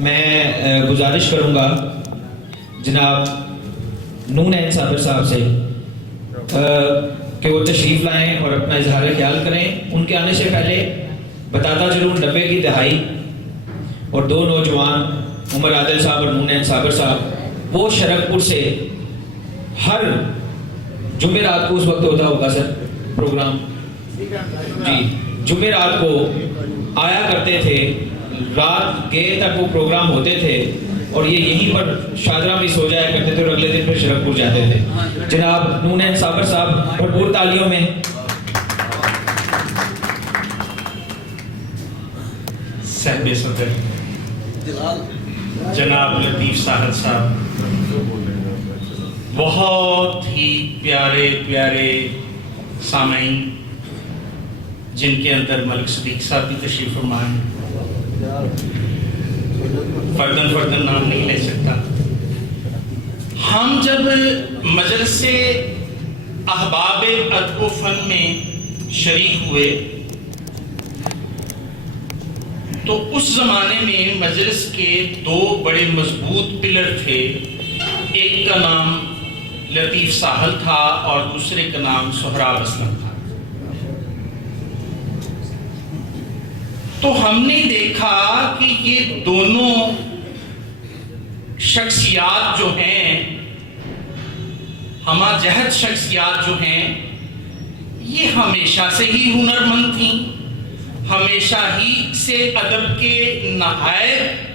میں گزارش کروں گا جناب نون عین صابر صاحب سے کہ وہ تشریف لائیں اور اپنا اظہار خیال کریں. ان کے آنے سے پہلے بتاتا ضرور 90 کی دہائی اور دو نوجوان عمر عادل صاحب اور نون عین صابر صاحب وہ شرک پور سے ہر جمعرات کو اس وقت ہوتا ہوگا سر پروگرام جی جمعرات کو آیا کرتے تھے, رات گئے تک وہ پروگرام ہوتے تھے اور یہ یہیں پر شادرہ میں سو جایا کرتے تھے اور اگلے دن پھر شرک پور جاتے تھے. جناب نون عین صابر صاحب بھرپور تالیوں میں. صاحب صدر جناب لطیف ساحل صاحب, بہت ہی پیارے پیارے سامعین جن کے اندر ملک صدیق صاحب بھی تشریف فرما ہیں, فردن نام نہیں لے سکتا. ہم جب مجلس احباب ادب و فن میں شریک ہوئے تو اس زمانے میں مجلس کے دو بڑے مضبوط پلر تھے. ایک کا نام لطیف ساحل تھا اور دوسرے کا نام سہراب اسلم تھا. تو ہم نے دیکھا کہ یہ دونوں شخصیات جو ہیں, ہمہ جہت شخصیات جو ہیں, یہ ہمیشہ سے ہی ہنرمند تھیں, ہمیشہ ہی سے ادب کے نہایت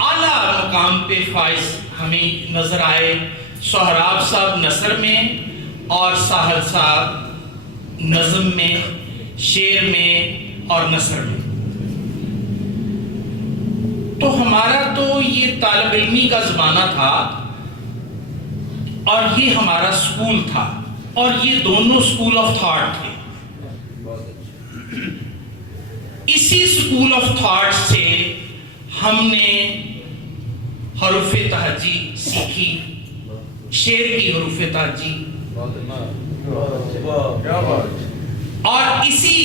اعلیٰ مقام پہ فائز ہمیں نظر آئے. سہراب صاحب نثر میں اور ساحل صاحب نظم میں, شعر میں اور نثر میں. تو ہمارا تو یہ طالب علمی کا زمانہ تھا اور یہ ہمارا سکول تھا اور یہ دونوں سکول آف تھاٹ تھے. اسی سکول آف تھاٹ سے ہم نے حروف تہجی سیکھی, شعر کی حروف تہجی, اور اسی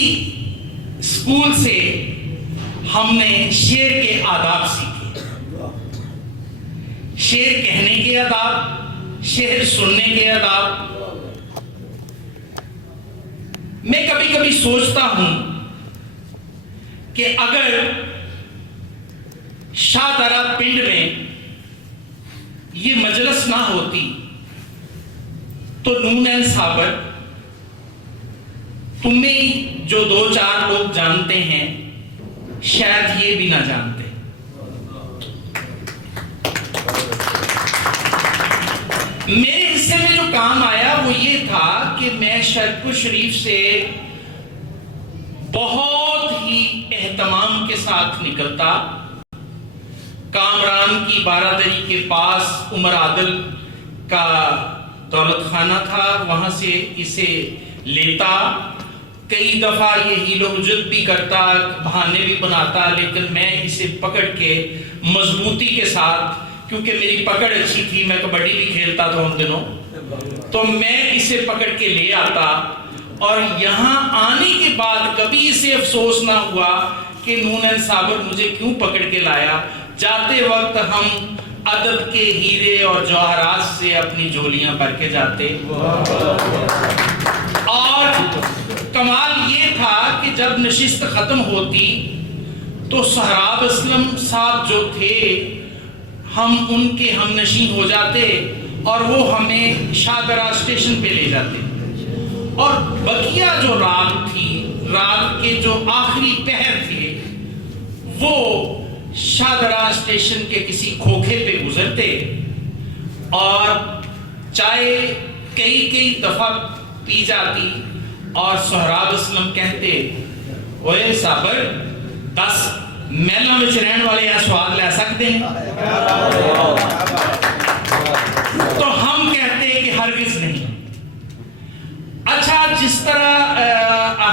سکول سے ہم نے شعر کے آداب سیکھے, شعر کہنے کے آداب, شعر سننے کے آداب. میں کبھی کبھی سوچتا ہوں کہ اگر شاہدرہ پنڈ میں یہ مجلس نہ ہوتی تو نون عین صابر تمہیں جو دو چار لوگ جانتے ہیں شاید یہ بھی نہ جانتے. میرے حصے میں جو کام آیا وہ یہ تھا کہ میں شرک شریف سے بہت ہی اہتمام کے ساتھ نکلتا. کامران کی بارادری کے پاس عمر عادل کا دولت خانہ تھا, وہاں سے اسے لیتا. کئی دفعہ یہ ہیلو جلد بھی کرتا, بہانے بھی بناتا, لیکن میں اسے پکڑ کے مضبوطی کے ساتھ, کیونکہ میری پکڑ اچھی تھی, میں کبڈی بھی کھیلتا تھا ان دنوں, تو میں اسے پکڑ کے لے آتا. اور یہاں آنے کے بعد کبھی اسے افسوس نہ ہوا کہ نون عین صابر مجھے کیوں پکڑ کے لایا. جاتے وقت ہم ادب کے ہیرے اور جواہرات سے اپنی جھولیاں بھر کے جاتے. اور کمال یہ تھا کہ جب نشست ختم ہوتی تو سہراب اسلم صاحب جو تھے ہم ان کے ہم نشین ہو جاتے اور وہ ہمیں شاہدرہ اسٹیشن پہ لے جاتے. اور بقیہ جو رات تھی, رات کے جو آخری پہر تھے, وہ شاہدرہ اسٹیشن کے کسی کھوکھے پہ گزرتے اور چائے کئی دفعہ پی جاتی اور سہراب اسلم کہتے, اوے صابر 10 میلاں وچ رہن والے یہاں سواد لے سکتے ہیں؟ تو ہم کہتے کہ ہرگز نہیں. اچھا, جس طرح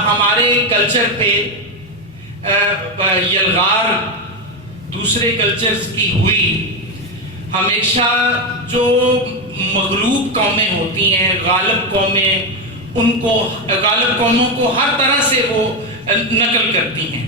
ہمارے کلچر پہ یلغار دوسرے کلچرز کی ہوئی, ہمیشہ جو مغلوب قومیں ہوتی ہیں, غالب قومیں, ان کو غالب قوموں کو ہر طرح سے وہ نقل کرتی ہیں.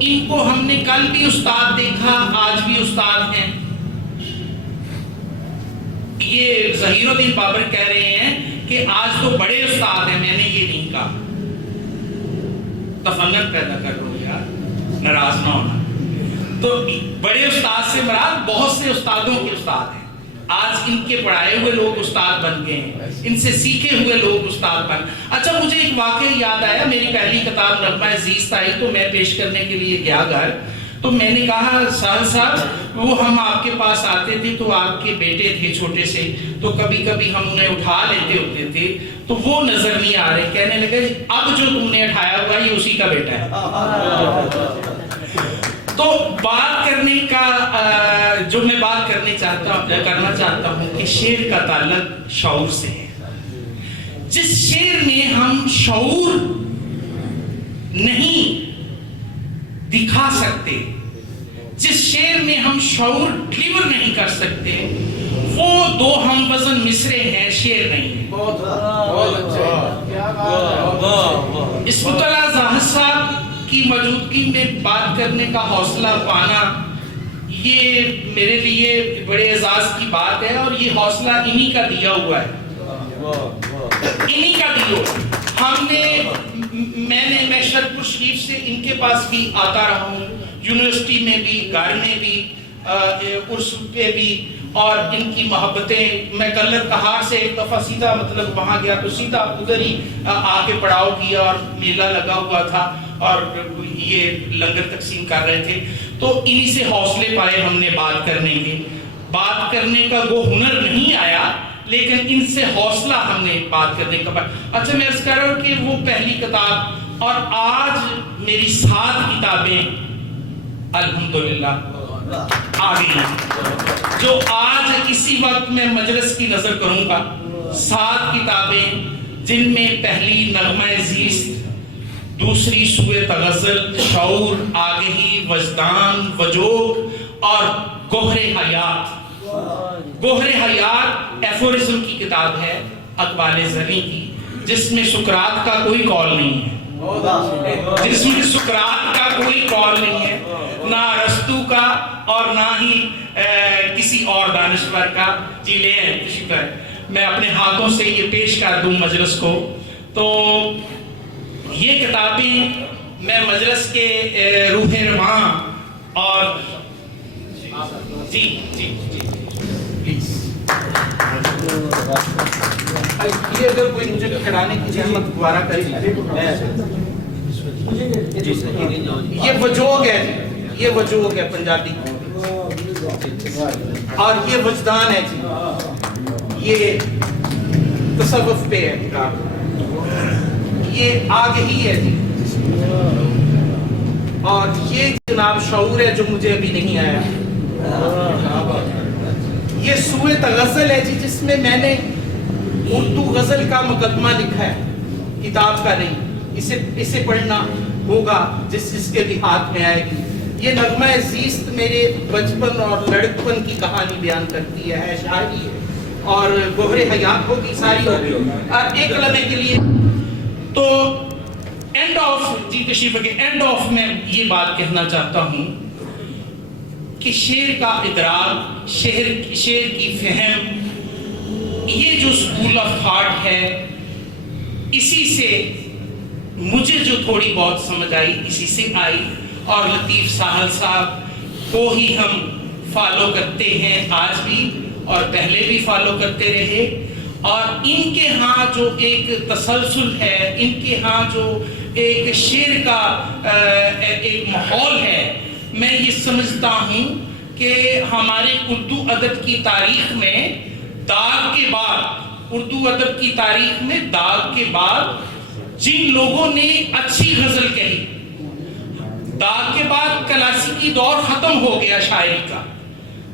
ان کو ہم نے کل بھی استاد دیکھا، آج بھی استاد ہیں. یہ ظہیر الدین بابر کہہ رہے ہیں کہ آج تو بڑے استاد ہیں، میں نے یہ نہیں کہا. تفنن پیدا کر رہا ہوں یار، ناراض نہ ہونا. تو بڑے استاد سے مراد بہت سے استادوں کے استاد ہیں. آج ان کے پڑھائے ہوئے لوگ استاد بن گئے ہیں، ان سے سیکھے ہوئے لوگ استاد بن. اچھا مجھے ایک واقعہ یاد آیا. میری پہلی کتاب نغمہ زیست آئی تو میں پیش کرنے کے لیے گیا گھر. تو میں نے کہا ساحل صاحب وہ ہم آپ کے پاس آتے تھے تو آپ کے بیٹے تھے چھوٹے سے، تو کبھی کبھی ہم انہیں اٹھا لیتے ہوتے تھے تو وہ نظر نہیں آ رہے. کہنے لگے اب جو تم نے اٹھایا ہوا یہ اسی کا بیٹا ہے. تو بات کرنے کا جو میں بات کرنا چاہتا ہوں کہ شعر کا تعلق شعور سے ہے. جس شعر میں ہم شعور نہیں دکھا سکتے، جس شعر میں ہم شعور ڈلیور نہیں کر سکتے، وہ دو ہم وزن مصرے ہیں، شعر نہیں ہے. اسمت اللہ زاہد صاحب کی موجودگی میں بات کرنے کا حوصلہ پانا یہ میرے لیے بڑے اعزاز کی بات ہے، اور یہ حوصلہ انہی کا دیا ہوا ہے. انہی کا دیا ہم نے میں شرپور شریف سے ان کے پاس بھی آتا رہا ہوں، یونیورسٹی میں بھی، گھر میں بھی، عرس پہ بھی، اور ان کی محبتیں. میں کلر کہار سے ایک دفعہ سیدھا مطلب وہاں گیا تو سیدھا ادھر ہی آ کے پڑاؤ کیا، اور میلہ لگا ہوا تھا اور یہ لنگر تقسیم کر رہے تھے. تو انہی سے حوصلے پائے ہم نے بات کرنے کے. بات کرنے کا وہ ہنر نہیں آیا لیکن ان سے حوصلہ ہم نے بات کرنے کا پایا. اچھا میں عرض کر رہا ہوں کہ وہ پہلی کتاب اور آج میری 7 کتابیں الحمدللہ آ گئی ہیں، جو آج اسی وقت میں مجلس کی نظر کروں گا. 7 کتابیں جن میں پہلی نغمہ زیست، دوسری سوئے تغزل، شعور، آگہی، وجدان، وجوب اور گوہر حیات. گوہر حیات ایفورزم کی کتاب ہے اقبال زریں کی، جس میں سقراط کا کوئی قول نہیں ہے، جس میں سقراط کا کوئی قول نہیں ہے، نہ ارسطو کا اور نہ ہی کسی اور دانشور کا. جی لیں شکر، میں اپنے ہاتھوں سے یہ پیش کر دوں مجلس کو. تو یہ کتابیں میں مجلس کے روح رواں اور جی جی جی پلیز یہ اگر کوئی مجھے کھڑانے کی زحمت دوبارہ کر جی یہ وجوگ ہے، یہ وجوگ ہے پنجابی اور یہ وجدان ہے جی، یہ تصوف پہ ہے کتاب، یہ آگہی ہے جی، اور یہ جناب شعور ہے جو مجھے ابھی نہیں آیا. یہ سوئے تغزل ہے جی، جس میں میں نے اردو غزل کا مقدمہ لکھا ہے، کتاب کا نہیں. اسے پڑھنا ہوگا جس کے بھی ہاتھ میں آئے گی. یہ نغمہ زیست میرے بچپن اور لڑکپن کی کہانی بیان کرتی ہے، شاعری ہے، اور گوہر حیات ہوگی، ساری ہوگی. اور ایک لمحے کے لیے تو اینڈ آف جی تشریف کے اینڈ آف میں یہ بات کہنا چاہتا ہوں کہ شعر کا ادراک، شعر کی فہم، یہ جو اسکول آف تھاٹ ہے، اسی سے مجھے جو تھوڑی بہت سمجھ آئی اسی سے آئی. اور لطیف ساحل صاحب کو ہی ہم فالو کرتے ہیں آج بھی، اور پہلے بھی فالو کرتے رہے. اور ان کے ہاں جو ایک تسلسل ہے، ان کے ہاں جو ایک شعر کا ایک ماحول ہے، میں یہ سمجھتا ہوں کہ ہمارے اردو ادب کی تاریخ میں داغ کے بعد، اردو ادب کی تاریخ میں داغ کے بعد جن لوگوں نے اچھی غزل کہی، داغ کے بعد کلاسیکی دور ختم ہو گیا شاعری کا،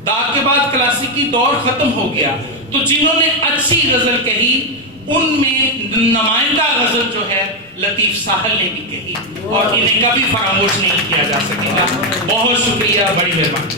داغ کے بعد کلاسیکی دور ختم ہو گیا، تو جنہوں نے اچھی غزل کہی ان میں نمائندہ غزل جو ہے لطیف ساحل نے بھی کہی، اور انہیں کبھی فراموش نہیں کیا جا سکے گا. بہت شکریہ، بڑی مہربانی.